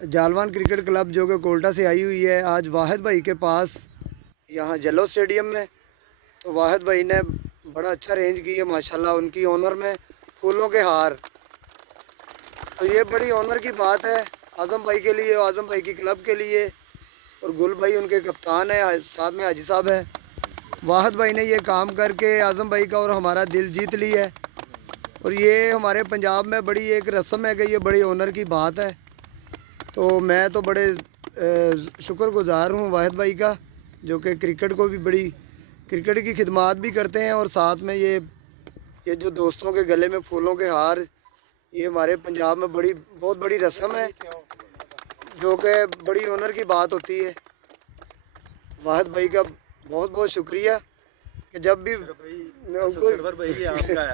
जालवान cricket club जो कि कोल्टा से आई हुई है, आज वाहिद भाई के पास यहाँ जलो स्टेडियम में। तो वाहिद भाई ने बड़ा अच्छा अरेंज किया माशाल्लाह, उनकी ऑनर में फूलों के हार। तो ये बड़ी ऑनर की बात है आज़म भाई के लिए, आज़म भाई की क्लब के लिए। और गुल भाई उनके कप्तान है, साथ में हाजी साहब है। वाहिद भाई ने ये काम करके आज़म भाई का और हमारा दिल जीत ली है। और ये हमारे पंजाब में बड़ी एक रस्म है कि ये बड़ी ऑनर की बात है। तो मैं तो बड़े शुक्रगुज़ार हूँ वाहिद भाई का, जो कि क्रिकेट को भी बड़ी क्रिकेट की खिदमत भी करते हैं। और साथ में ये जो दोस्तों के गले में फूलों के हार, ये हमारे पंजाब में बहुत बड़ी रस्म है, जो कि बड़ी ऑनर की बात होती है। वाहिद भाई का बहुत बहुत शुक्रिया कि जब भी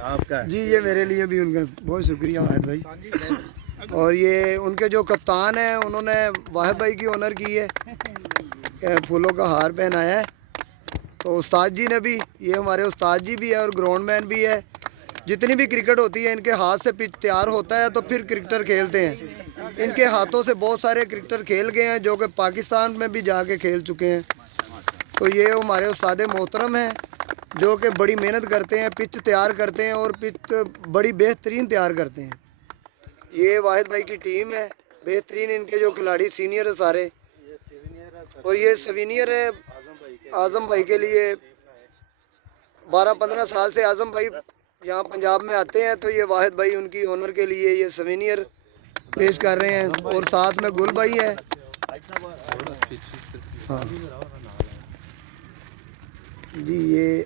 आपका जी, ये मेरे लिए भी उनका बहुत शुक्रिया वाहिद भाई। और ये उनके जो कप्तान हैं, उन्होंने वाहिद भाई की ऑनर की है, फूलों का हार पहनाया है। तो उस्ताद जी ने भी, ये हमारे उस्ताद जी भी है और ग्राउंड मैन भी है। जितनी भी क्रिकेट होती है, इनके हाथ से पिच तैयार होता है तो फिर क्रिकेटर खेलते हैं। इनके हाथों से बहुत सारे क्रिकेटर खेल गए हैं, जो कि पाकिस्तान में भी जाके खेल चुके हैं। तो ये हमारे उस्ताद मोहतरम हैं, जो कि बड़ी मेहनत करते हैं, पिच तैयार करते हैं और पिच बड़ी बेहतरीन तैयार करते हैं। ये वाहिद भाई की टीम है बेहतरीन, इनके जो खिलाड़ी सीनियर है सारे, और ये सीनियर है आज़म भाई के लिए। 12-15 साल से आज़म भाई यहाँ पंजाब में आते हैं, तो ये वाहिद भाई उनकी ऑनर के लिए ये सीनियर पेश कर रहे हैं। और साथ में गुल भाई है। हाँ जी, ये